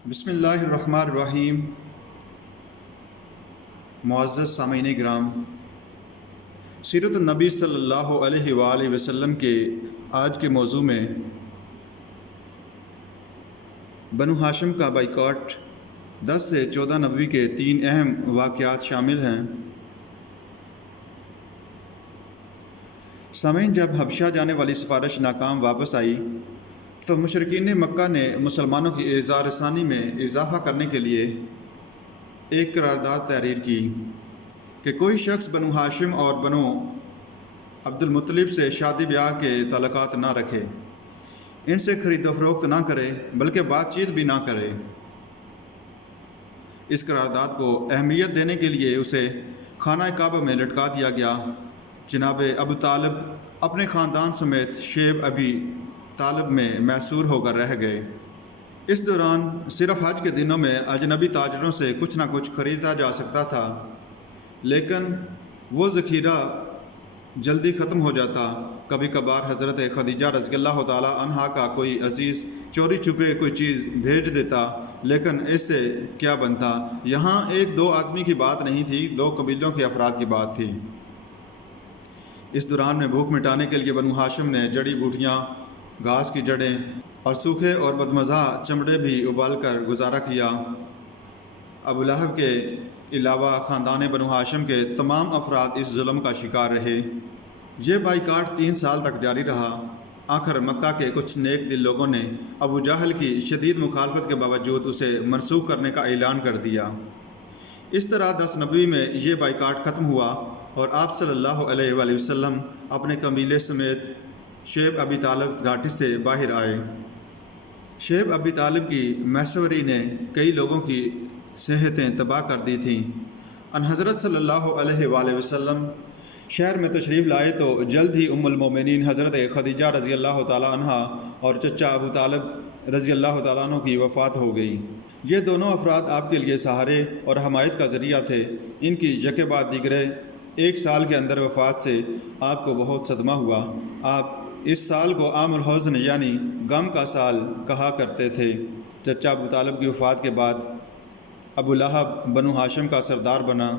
بسم اللہ الرحمن الرحیم۔ معزز سامعین کرام، سیرت النبی صلی اللہ علیہ وآلہ وسلم کے آج کے موضوع میں بنو ہاشم کا بائیکاٹ 10 سے 14 نبوی کے 3 اہم واقعات شامل ہیں۔ سامعین، جب حبشہ جانے والی سفارش ناکام واپس آئی تو مشرکین مکہ نے مسلمانوں کی اعزار ثانی میں اضافہ کرنے کے لیے ایک قرارداد تحریر کی کہ کوئی شخص بنو ہاشم اور بنو عبد المطلب سے شادی بیاہ کے تعلقات نہ رکھے، ان سے خرید و فروخت نہ کرے، بلکہ بات چیت بھی نہ کرے۔ اس قرارداد کو اہمیت دینے کے لیے اسے خانہ کعبہ میں لٹکا دیا گیا۔ جناب ابو طالب اپنے خاندان سمیت شیب ابی طالب میں محصور ہو کر رہ گئے۔ اس دوران صرف حج کے دنوں میں اجنبی تاجروں سے کچھ نہ کچھ خریدا جا سکتا تھا، لیکن وہ ذخیرہ جلدی ختم ہو جاتا۔ کبھی کبھار حضرت خدیجہ رضی اللہ تعالی عنہا کا کوئی عزیز چوری چھپے کوئی چیز بھیج دیتا، لیکن اس سے کیا بنتا؟ یہاں ایک دو آدمی کی بات نہیں تھی، 2 قبیلوں کے افراد کی بات تھی۔ اس دوران میں بھوک مٹانے کے لیے بنو ہاشم نے جڑی بوٹیاں، گھاس کی جڑیں اور سوکھے اور بدمزہ چمڑے بھی ابال کر گزارا کیا۔ ابو لہب کے علاوہ خاندان بنو ہاشم کے تمام افراد اس ظلم کا شکار رہے۔ یہ بائیکاٹ 3 سال تک جاری رہا۔ آخر مکہ کے کچھ نیک دل لوگوں نے ابو جہل کی شدید مخالفت کے باوجود اسے منسوخ کرنے کا اعلان کر دیا۔ اس طرح 10 نبوی میں یہ بائیکاٹ ختم ہوا اور آپ صلی اللہ علیہ وآلہ وسلم اپنے قبیلے سمیت شیب ابی طالب گھاٹی سے باہر آئے۔ شیب ابی طالب کی محسوری نے کئی لوگوں کی صحتیں تباہ کر دی تھیں۔ ان حضرت صلی اللہ علیہ وآلہ وسلم شہر میں تشریف لائے تو جلد ہی ام المومنین حضرت خدیجہ رضی اللہ تعالیٰ عنہا اور چچا ابو طالب رضی اللہ تعالیٰ عنہ کی وفات ہو گئی۔ یہ دونوں افراد آپ کے لیے سہارے اور حمایت کا ذریعہ تھے۔ ان کی یکے بعد دیگرے 1 سال کے اندر وفات سے آپ کو بہت صدمہ ہوا۔ آپ اس سال کو عام الحزن یعنی غم کا سال کہا کرتے تھے۔ چچا ابو طالب کی وفات کے بعد ابو لہب بنو ہاشم کا سردار بنا۔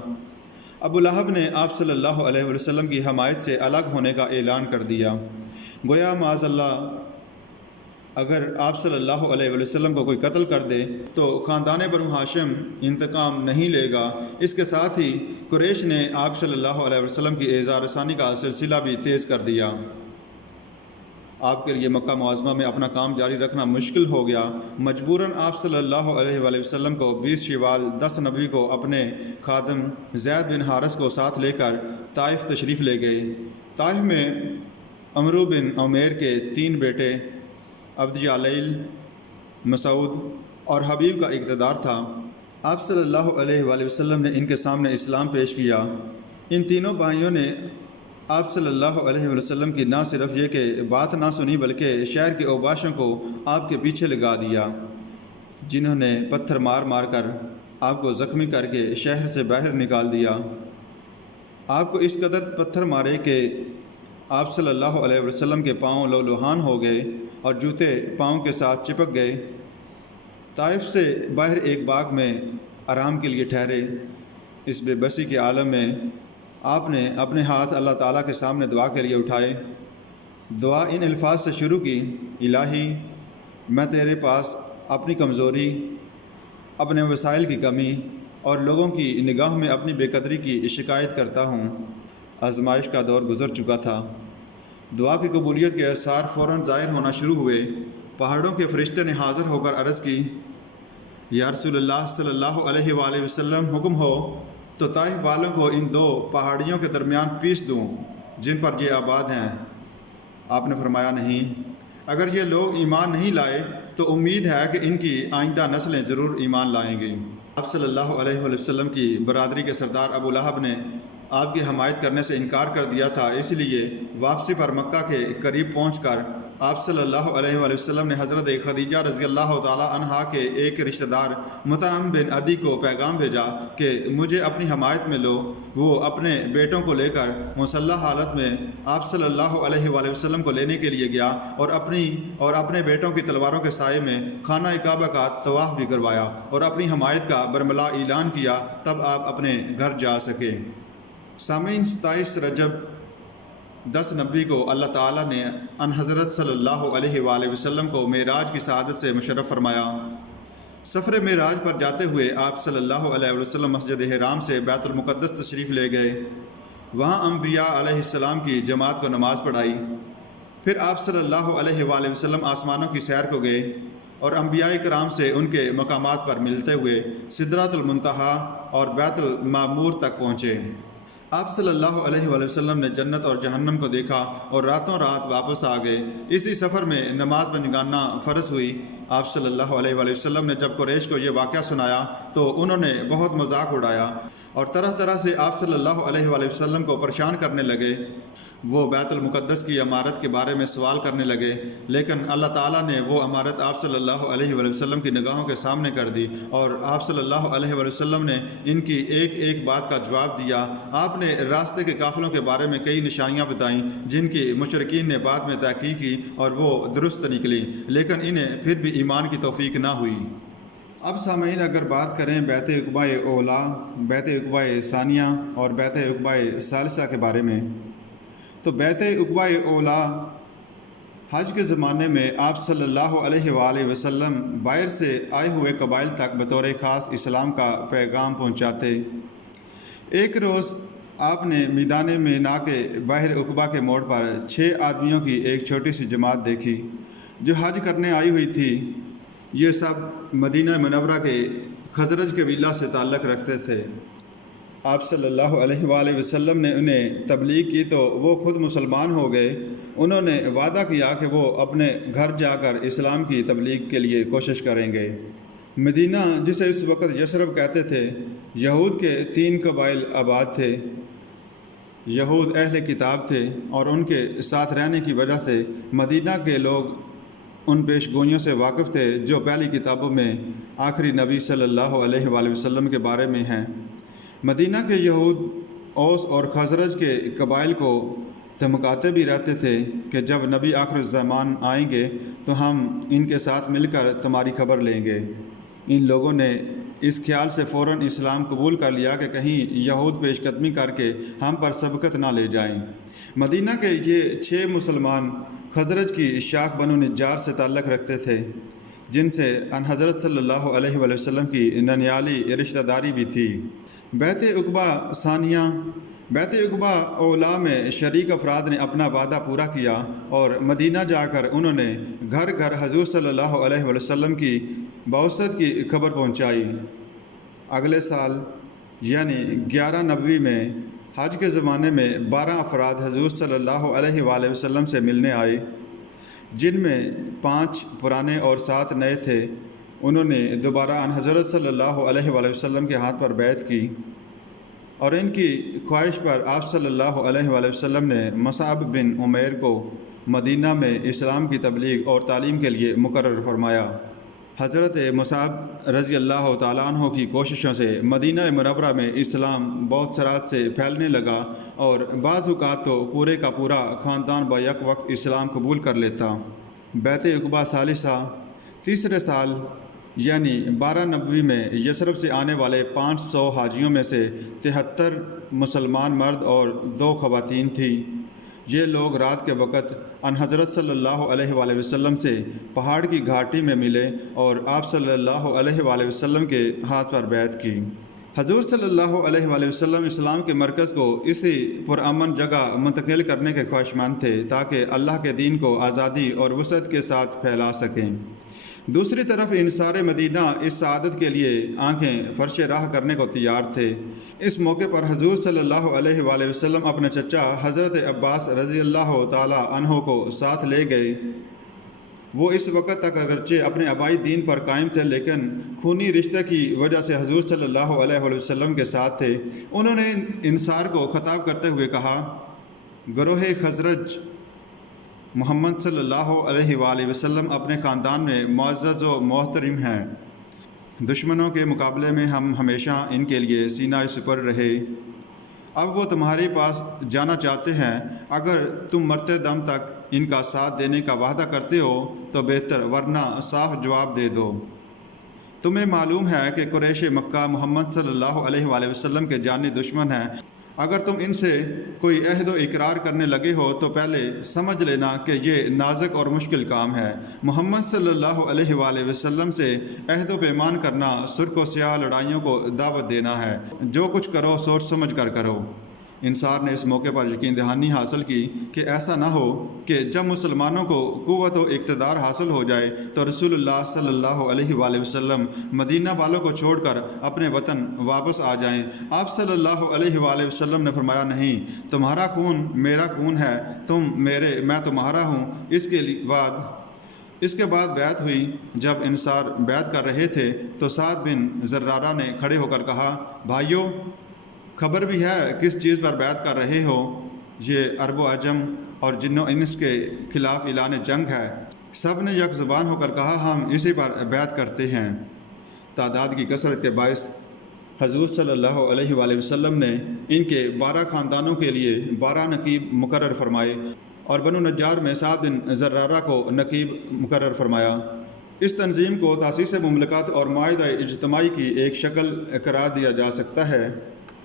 ابو لہب نے آپ صلی اللہ علیہ وسلم کی حمایت سے الگ ہونے کا اعلان کر دیا۔ گویا معاذ اللہ اگر آپ صلی اللہ علیہ وسلم کو کوئی قتل کر دے تو خاندان بنو ہاشم انتقام نہیں لے گا۔ اس کے ساتھ ہی قریش نے آپ صلی اللہ علیہ وسلم کی اعزار ثانی کا سلسلہ بھی تیز کر دیا۔ آپ کے لیے مکہ معظمہ میں اپنا کام جاری رکھنا مشکل ہو گیا۔ مجبوراً آپ صلی اللہ علیہ وآلہ وسلم کو 20 شوال 10 نبوی کو اپنے خادم زید بن حارث کو ساتھ لے کر طائف تشریف لے گئے۔ طائف میں عمرو بن عمیر کے 3 بیٹے عبد یالیل، مسعود اور حبیب کا اقتدار تھا۔ آپ صلی اللہ علیہ وآلہ وسلم نے ان کے سامنے اسلام پیش کیا۔ ان تینوں بھائیوں نے آپ صلی اللہ علیہ وسلم کی نہ صرف یہ کہ بات نہ سنی بلکہ شہر کے اوباشوں کو آپ کے پیچھے لگا دیا، جنہوں نے پتھر مار مار کر آپ کو زخمی کر کے شہر سے باہر نکال دیا۔ آپ کو اس قدر پتھر مارے کہ آپ صلی اللہ علیہ وسلم کے پاؤں لہولہان ہو گئے اور جوتے پاؤں کے ساتھ چپک گئے۔ طائف سے باہر ایک باغ میں آرام کے لیے ٹھہرے۔ اس بے بسی کے عالم میں آپ نے اپنے ہاتھ اللہ تعالیٰ کے سامنے دعا کے لیے اٹھائے۔ دعا ان الفاظ سے شروع کی: الہی، میں تیرے پاس اپنی کمزوری، اپنے وسائل کی کمی اور لوگوں کی نگاہ میں اپنی بے قدری کی شکایت کرتا ہوں۔ آزمائش کا دور گزر چکا تھا۔ دعا کی قبولیت کے آثار فوراً ظاہر ہونا شروع ہوئے۔ پہاڑوں کے فرشتے نے حاضر ہو کر عرض کی: یا رسول اللہ صلی اللہ علیہ وآلہ وسلم، حکم ہو تو طائف والوں کو ان 2 پہاڑیوں کے درمیان پیس دوں جن پر یہ آباد ہیں۔ آپ نے فرمایا نہیں، اگر یہ لوگ ایمان نہیں لائے تو امید ہے کہ ان کی آئندہ نسلیں ضرور ایمان لائیں گی۔ آپ صلی اللہ علیہ وآلہ وسلم کی برادری کے سردار ابو لہب نے آپ کی حمایت کرنے سے انکار کر دیا تھا، اس لیے واپسی پر مکہ کے قریب پہنچ کر آپ صلی اللہ علیہ وآلہ وسلم نے حضرت خدیجہ رضی اللہ تعالی عنہا کے ایک رشتہ دار مطعم بن عدی کو پیغام بھیجا کہ مجھے اپنی حمایت میں لو۔ وہ اپنے بیٹوں کو لے کر مسلح حالت میں آپ صلی اللہ علیہ وآلہ وسلم کو لینے کے لیے گیا اور اپنے بیٹوں کی تلواروں کے سائے میں خانہ کعبہ کا طواف بھی کروایا اور اپنی حمایت کا برملا اعلان کیا، تب آپ اپنے گھر جا سکے۔ سامعین، 27 رجب 1090 کو اللہ تعالیٰ نے ان حضرت صلی اللہ علیہ وآلہ وسلم کو معراج کی سعادت سے مشرف فرمایا۔ سفر معراج پر جاتے ہوئے آپ صلی اللہ علیہ وسلم مسجد حرام سے بیت المقدس تشریف لے گئے۔ وہاں انبیاء علیہ السلام کی جماعت کو نماز پڑھائی۔ پھر آپ صلی اللہ علیہ وآلہ وسلم آسمانوں کی سیر کو گئے اور انبیاء کرام سے ان کے مقامات پر ملتے ہوئے سدرۃ المنتہا اور بیت المعمور تک پہنچے۔ آپ صلی اللہ علیہ وآلہ وسلم نے جنت اور جہنم کو دیکھا اور راتوں رات واپس آ گئے۔ اسی سفر میں نماز بنگانا فرض ہوئی۔ آپ صلی اللہ علیہ وآلہ وسلم نے جب قریش کو یہ واقعہ سنایا تو انہوں نے بہت مذاق اڑایا اور طرح طرح سے آپ صلی اللہ علیہ وآلہ وسلم کو پریشان کرنے لگے۔ وہ بیت المقدس کی عمارت کے بارے میں سوال کرنے لگے، لیکن اللہ تعالیٰ نے وہ عمارت آپ صلی اللہ علیہ وآلہ وسلم کی نگاہوں کے سامنے کر دی اور آپ صلی اللہ علیہ وآلہ وسلم نے ان کی ایک ایک بات کا جواب دیا۔ آپ نے راستے کے قافلوں کے بارے میں کئی نشانیاں بتائیں جن کی مشرکین نے بعد میں تحقیق کی اور وہ درست نکلی، لیکن انہیں پھر بھی ایمان کی توفیق نہ ہوئی۔ اب سامعین، اگر بات کریں بیعت عقبہ اولیٰ، بیعت عقبہ ثانیہ اور بیعت عقبہ ثالثہ کے بارے میں، تو بیعت عقبہ اولیٰ حج کے زمانے میں آپ صلی اللہ علیہ وآلہ وسلم باہر سے آئے ہوئے قبائل تک بطور خاص اسلام کا پیغام پہنچاتے۔ ایک روز آپ نے میدان مینا کے باہر عقبہ کے موڑ پر 6 آدمیوں کی ایک چھوٹی سی جماعت دیکھی جو حج کرنے آئی ہوئی تھی۔ یہ سب مدینہ منورہ کے خزرج قبیلہ سے تعلق رکھتے تھے۔ آپ صلی اللہ علیہ وآلہ وسلم نے انہیں تبلیغ کی تو وہ خود مسلمان ہو گئے۔ انہوں نے وعدہ کیا کہ وہ اپنے گھر جا کر اسلام کی تبلیغ کے لیے کوشش کریں گے۔ مدینہ، جسے اس وقت یثرب کہتے تھے، یہود کے 3 قبائل آباد تھے۔ یہود اہل کتاب تھے اور ان کے ساتھ رہنے کی وجہ سے مدینہ کے لوگ ان پیش گوئیوں سے واقف تھے جو پہلی کتابوں میں آخری نبی صلی اللہ علیہ وآلہ وسلم کے بارے میں ہیں۔ مدینہ کے یہود اوس اور خزرج کے قبائل کو دھمکاتے بھی رہتے تھے کہ جب نبی آخر الزمان آئیں گے تو ہم ان کے ساتھ مل کر تمہاری خبر لیں گے۔ ان لوگوں نے اس خیال سے فوراً اسلام قبول کر لیا کہ کہیں یہود پیش قدمی کر کے ہم پر سبقت نہ لے جائیں۔ مدینہ کے یہ 6 مسلمان خزرج کی شاخ بنو نجار سے تعلق رکھتے تھے، جن سے ان حضرت صلی اللہ علیہ وآلہ وسلم کی ننیالی رشتہ داری بھی تھی۔ بیعت عقبہ ثانیہ، بیعت عقبہ اولیٰ میں شریک افراد نے اپنا وعدہ پورا کیا اور مدینہ جا کر انہوں نے گھر گھر حضور صلی اللہ علیہ وآلہ وسلم کی بعثت کی خبر پہنچائی۔ اگلے سال یعنی 11 نبوی میں حج کے زمانے میں 12 افراد حضور صلی اللہ علیہ وآلہ وسلم سے ملنے آئے، جن میں 5 پرانے اور 7 نئے تھے۔ انہوں نے دوبارہ ان حضرت صلی اللہ علیہ وآلہ وسلم کے ہاتھ پر بیعت کی اور ان کی خواہش پر آپ صلی اللہ علیہ وآلہ وسلم نے مصعب بن عمیر کو مدینہ میں اسلام کی تبلیغ اور تعلیم کے لیے مقرر فرمایا۔ حضرت مصعب رضی اللہ تعالیٰ عنہ کی کوششوں سے مدینہ منورہ میں اسلام بہت سرعت سے پھیلنے لگا اور بعض اوقات تو پورے کا پورا خاندان بیک وقت اسلام قبول کر لیتا۔ بیعت عقبہ ثالثہ، تیسرے سال یعنی 12 نبوی میں یثرب سے آنے والے 500 حاجیوں میں سے 73 مسلمان مرد اور 2 خواتین تھیں۔ یہ لوگ رات کے وقت ان حضرت صلی اللہ علیہ وآلہ وسلم سے پہاڑ کی گھاٹی میں ملے اور آپ صلی اللہ علیہ وآلہ وسلم کے ہاتھ پر بیعت کی۔ حضور صلی اللہ علیہ وآلہ وسلم اسلام کے مرکز کو اسی پرامن جگہ منتقل کرنے کے خواہشمند تھے تاکہ اللہ کے دین کو آزادی اور وسعت کے ساتھ پھیلا سکیں۔ دوسری طرف انصار مدینہ اس سعادت کے لیے آنکھیں فرش راہ کرنے کو تیار تھے۔ اس موقع پر حضور صلی اللہ علیہ وآلہ وسلم اپنے چچا حضرت عباس رضی اللہ تعالی عنہ کو ساتھ لے گئے۔ وہ اس وقت تک اگرچہ اپنے آبائی دین پر قائم تھے لیکن خونی رشتہ کی وجہ سے حضور صلی اللہ علیہ وآلہ وسلم کے ساتھ تھے۔ انہوں نے انصار کو خطاب کرتے ہوئے کہا، گروہ خزرج، محمد صلی اللہ علیہ وآلہ وسلم اپنے خاندان میں معزز و محترم ہیں۔ دشمنوں کے مقابلے میں ہم ہمیشہ ان کے لیے سینہ سپر رہے۔ اب وہ تمہارے پاس جانا چاہتے ہیں، اگر تم مرتے دم تک ان کا ساتھ دینے کا وعدہ کرتے ہو تو بہتر، ورنہ صاف جواب دے دو۔ تمہیں معلوم ہے کہ قریش مکہ محمد صلی اللہ علیہ وآلہ وسلم کے جانی دشمن ہیں۔ اگر تم ان سے کوئی عہد و اقرار کرنے لگے ہو تو پہلے سمجھ لینا کہ یہ نازک اور مشکل کام ہے۔ محمد صلی اللہ علیہ وآلہ وسلم سے عہد و پیمان کرنا سرخ و سیاہ لڑائیوں کو دعوت دینا ہے۔ جو کچھ کرو سوچ سمجھ کر کرو۔ انصار نے اس موقع پر یقین دہانی حاصل کی کہ ایسا نہ ہو کہ جب مسلمانوں کو قوت و اقتدار حاصل ہو جائے تو رسول اللہ صلی اللہ علیہ وآلہ وسلم مدینہ والوں کو چھوڑ کر اپنے وطن واپس آ جائیں۔ آپ صلی اللہ علیہ وآلہ وسلم نے فرمایا، نہیں، تمہارا خون میرا خون ہے، تم میرے، میں تمہارا ہوں۔ اس کے بعد بیعت ہوئی۔ جب انصار بیعت کر رہے تھے تو سعد بن زرارہ نے کھڑے ہو کر کہا، بھائیو، خبر بھی ہے کس چیز پر بیعت کر رہے ہو؟ یہ عرب و عجم اور جن و انس کے خلاف اعلان جنگ ہے۔ سب نے یک زبان ہو کر کہا، ہم اسی پر بیعت کرتے ہیں۔ تعداد کی کثرت کے باعث حضور صلی اللہ علیہ وآلہ وسلم نے ان کے 12 خاندانوں کے لیے 12 نقیب مقرر فرمائے اور بنو نجار میں سعد بن زرارہ کو نقیب مقرر فرمایا۔ اس تنظیم کو تاسیس مملکت اور معاہدہ اجتماعی کی ایک شکل قرار دیا جا سکتا ہے۔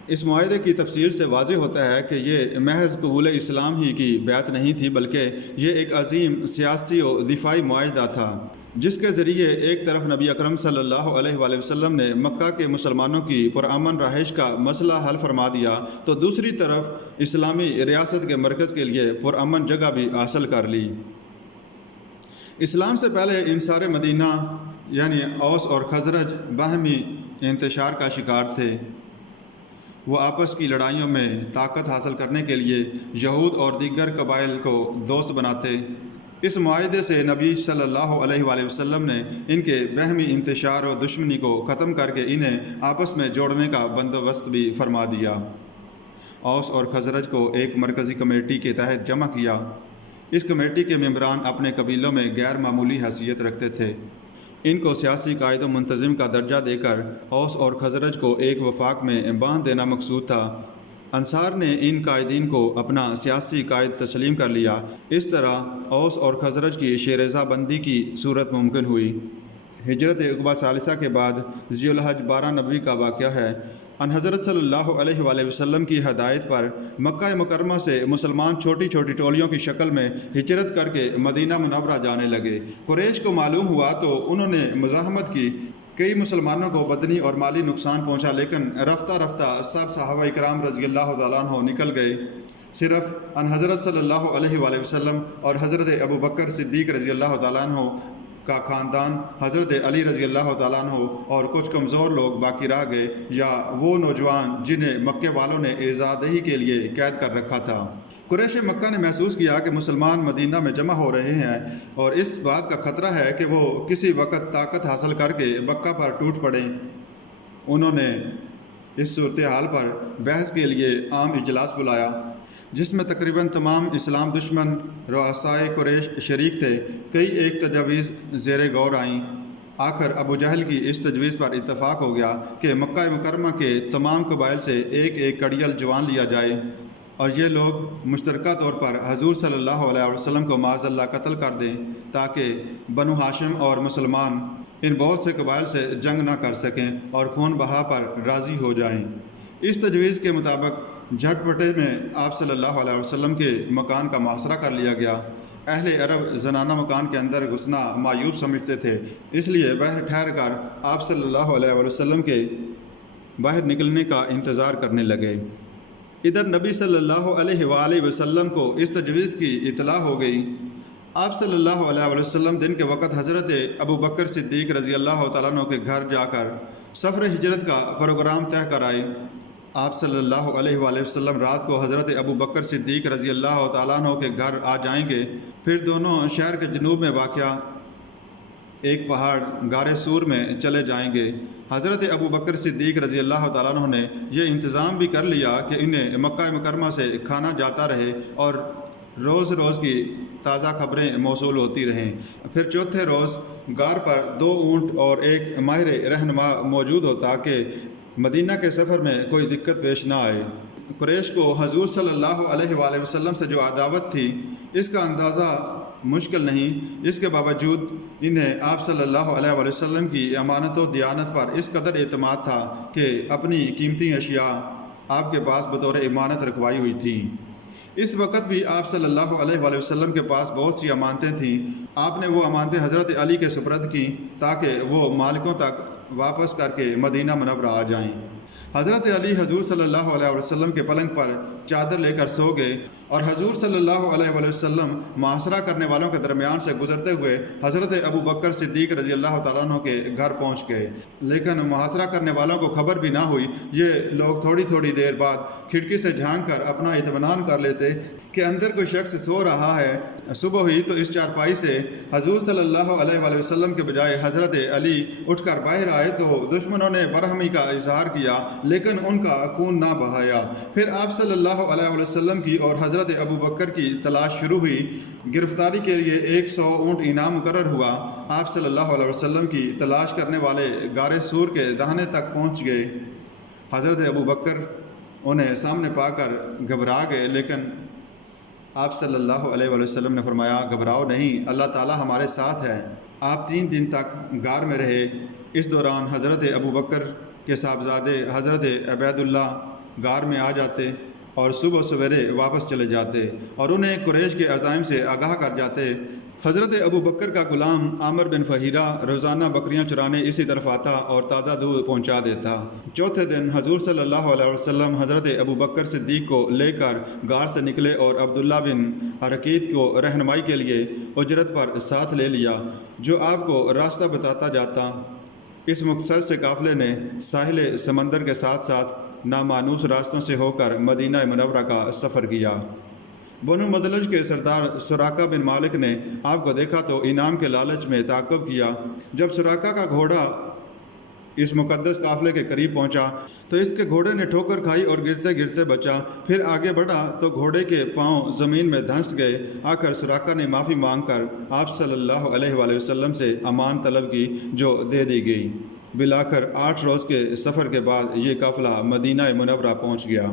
اس معاہدے کی تفصیل سے واضح ہوتا ہے کہ یہ محض قبول اسلام ہی کی بیعت نہیں تھی، بلکہ یہ ایک عظیم سیاسی و دفاعی معاہدہ تھا، جس کے ذریعے ایک طرف نبی اکرم صلی اللہ علیہ وآلہ وسلم نے مکہ کے مسلمانوں کی پرامن رہائش کا مسئلہ حل فرما دیا تو دوسری طرف اسلامی ریاست کے مرکز کے لیے پرامن جگہ بھی حاصل کر لی۔ اسلام سے پہلے انصار مدینہ یعنی اوس اور خزرج باہمی انتشار کا شکار تھے۔ وہ آپس کی لڑائیوں میں طاقت حاصل کرنے کے لیے یہود اور دیگر قبائل کو دوست بناتے۔ اس معاہدے سے نبی صلی اللہ علیہ وآلہ وسلم نے ان کے باہمی انتشار و دشمنی کو ختم کر کے انہیں آپس میں جوڑنے کا بندوبست بھی فرما دیا۔ اوس اور خزرج کو ایک مرکزی کمیٹی کے تحت جمع کیا۔ اس کمیٹی کے ممبران اپنے قبیلوں میں غیر معمولی حیثیت رکھتے تھے۔ ان کو سیاسی قائد و منتظم کا درجہ دے کر اوس اور خزرج کو ایک وفاق میں باندھ دینا مقصود تھا۔ انصار نے ان قائدین کو اپنا سیاسی قائد تسلیم کر لیا۔ اس طرح اوس اور خزرج کی شیرزہ بندی کی صورت ممکن ہوئی۔ ہجرت عقبہ ثالثہ کے بعد ذی الحج 12 نبوی کا واقعہ ہے۔ ان حضرت صلی اللہ علیہ وآلہ وسلم کی ہدایت پر مکہ مکرمہ سے مسلمان چھوٹی چھوٹی ٹولیوں کی شکل میں ہجرت کر کے مدینہ منورہ جانے لگے۔ قریش کو معلوم ہوا تو انہوں نے مزاحمت کی۔ کئی مسلمانوں کو بدنی اور مالی نقصان پہنچا، لیکن رفتہ رفتہ سب صحابہ اکرام رضی اللہ تعالیٰ عنہ نکل گئے۔ صرف ان حضرت صلی اللہ علیہ وآلہ وسلم اور حضرت ابو بکر صدیق رضی اللہ تعالیٰ عنہ کا خاندان، حضرت علی رضی اللہ تعالیٰ عنہ اور کچھ کمزور لوگ باقی رہ گئے، یا وہ نوجوان جنہیں مکے والوں نے اعزادہی کے لیے قید کر رکھا تھا۔ قریش مکہ نے محسوس کیا کہ مسلمان مدینہ میں جمع ہو رہے ہیں اور اس بات کا خطرہ ہے کہ وہ کسی وقت طاقت حاصل کر کے مکہ پر ٹوٹ پڑیں۔ انہوں نے اس صورتحال پر بحث کے لیے عام اجلاس بلایا، جس میں تقریباً تمام اسلام دشمن رؤسائے قریش شریک تھے۔ کئی ایک تجاویز زیر غور آئیں۔ آخر ابو جہل کی اس تجویز پر اتفاق ہو گیا کہ مکہ مکرمہ کے تمام قبائل سے ایک ایک کڑیل جوان لیا جائے اور یہ لوگ مشترکہ طور پر حضور صلی اللہ علیہ وسلم کو معاذ اللہ قتل کر دیں، تاکہ بنو ہاشم اور مسلمان ان بہت سے قبائل سے جنگ نہ کر سکیں اور خون بہا پر راضی ہو جائیں۔ اس تجویز کے مطابق جھٹ پٹے میں آپ صلی اللہ علیہ وسلم کے مکان کا محاصرہ کر لیا گیا۔ اہل عرب زنانہ مکان کے اندر گھسنا معیوب سمجھتے تھے، اس لیے باہر ٹھہر کر آپ صلی اللہ علیہ وسلم کے باہر نکلنے کا انتظار کرنے لگے۔ ادھر نبی صلی اللہ علیہ وآلہ وسلم کو اس تجویز کی اطلاع ہو گئی۔ آپ صلی اللہ علیہ وسلم دن کے وقت حضرت ابو بکر صدیق رضی اللہ تعالیٰ عنہ کے گھر جا کر سفر ہجرت کا پروگرام طے کر آئے۔ آپ صلی اللہ علیہ وآلہ وسلم رات کو حضرت ابو بکر صدیق رضی اللہ تعالیٰ عنہ کے گھر آ جائیں گے، پھر دونوں شہر کے جنوب میں واقع ایک پہاڑ غار سور میں چلے جائیں گے۔ حضرت ابو بکر صدیق رضی اللہ تعالیٰ عنہ نے یہ انتظام بھی کر لیا کہ انہیں مکہ مکرمہ سے کھانا جاتا رہے اور روز روز کی تازہ خبریں موصول ہوتی رہیں۔ پھر چوتھے روز غار پر 2 اونٹ اور ایک ماہر رہنما موجود ہو تاکہ مدینہ کے سفر میں کوئی دقت پیش نہ آئے۔ قریش کو حضور صلی اللہ علیہ وآلہ وسلم سے جو عداوت تھی اس کا اندازہ مشکل نہیں، اس کے باوجود انہیں آپ صلی اللہ علیہ وآلہ وسلم کی امانت و دیانت پر اس قدر اعتماد تھا کہ اپنی قیمتی اشیاء آپ کے پاس بطور امانت رکھوائی ہوئی تھیں۔ اس وقت بھی آپ صلی اللہ علیہ وآلہ وسلم کے پاس بہت سی امانتیں تھیں۔ آپ نے وہ امانتیں حضرت علی کے سپرد کیں تاکہ وہ مالکوں تک واپس کر کے مدینہ منورہ آ جائیں۔ حضرت علی حضور صلی اللہ علیہ وسلم کے پلنگ پر چادر لے کر سو گئے اور حضور صلی اللہ علیہ وسلم محاصرہ کرنے والوں کے درمیان سے گزرتے ہوئے حضرت ابو بکر صدیق رضی اللہ تعالیٰ عنہ کے گھر پہنچ گئے، لیکن محاصرہ کرنے والوں کو خبر بھی نہ ہوئی۔ یہ لوگ تھوڑی تھوڑی دیر بعد کھڑکی سے جھانک کر اپنا اطمینان کر لیتے کہ اندر کوئی شخص سو رہا ہے۔ صبح ہوئی تو اس چارپائی سے حضور صلی اللہ علیہ وسلم کے بجائے حضرت علی اٹھ کر باہر آئے تو دشمنوں نے برہمی کا اظہار کیا لیکن ان کا خون نہ بہایا۔ پھر آپ صلی اللہ علیہ وسلم کی اور حضرت ابو بکر کی تلاش شروع ہوئی۔ گرفتاری کے لیے 100 اونٹ انعام مقرر ہوا۔ آپ صلی اللہ علیہ وسلم کی تلاش کرنے والے غار سور کے دہانے تک پہنچ گئے۔ حضرت ابو بکر انہیں سامنے پا کر گھبرا گئے، لیکن آپ صلی اللہ علیہ وسلم نے فرمایا گھبراؤ نہیں، اللہ تعالیٰ ہمارے ساتھ ہے۔ آپ 3 دن تک غار میں رہے۔ اس دوران حضرت ابو بکر کے صاحبزادے حضرت عبید اللہ غار میں آ جاتے اور صبح سویرے واپس چلے جاتے اور انہیں قریش کے عزائم سے آگاہ کر جاتے۔ حضرت ابو بکر کا غلام عامر بن فہیرہ روزانہ بکریاں چرانے اسی طرف آتا اور تازہ دودھ پہنچا دیتا۔ چوتھے دن حضور صلی اللہ علیہ وسلم حضرت ابو بکر صدیق کو لے کر غار سے نکلے اور عبداللہ بن حرقیت کو رہنمائی کے لیے اجرت پر ساتھ لے لیا، جو آپ کو راستہ بتاتا جاتا۔ اس مختصر سے قافلے نے ساحل سمندر کے ساتھ ساتھ نامانوس راستوں سے ہو کر مدینہ منورہ کا سفر کیا۔ بنو مدلج کے سردار سراقہ بن مالک نے آپ کو دیکھا تو انعام کے لالچ میں تعقب کیا۔ جب سراقہ کا گھوڑا اس مقدس قافلے کے قریب پہنچا تو اس کے گھوڑے نے ٹھوکر کھائی اور گرتے گرتے بچا۔ پھر آگے بڑھا تو گھوڑے کے پاؤں زمین میں دھنس گئے۔ آخر سراقہ نے معافی مانگ کر آپ صلی اللہ علیہ وآلہ وسلم سے امان طلب کی، جو دے دی گئی۔ بالآخر 8 روز کے سفر کے بعد یہ قافلہ مدینہ منورہ پہنچ گیا۔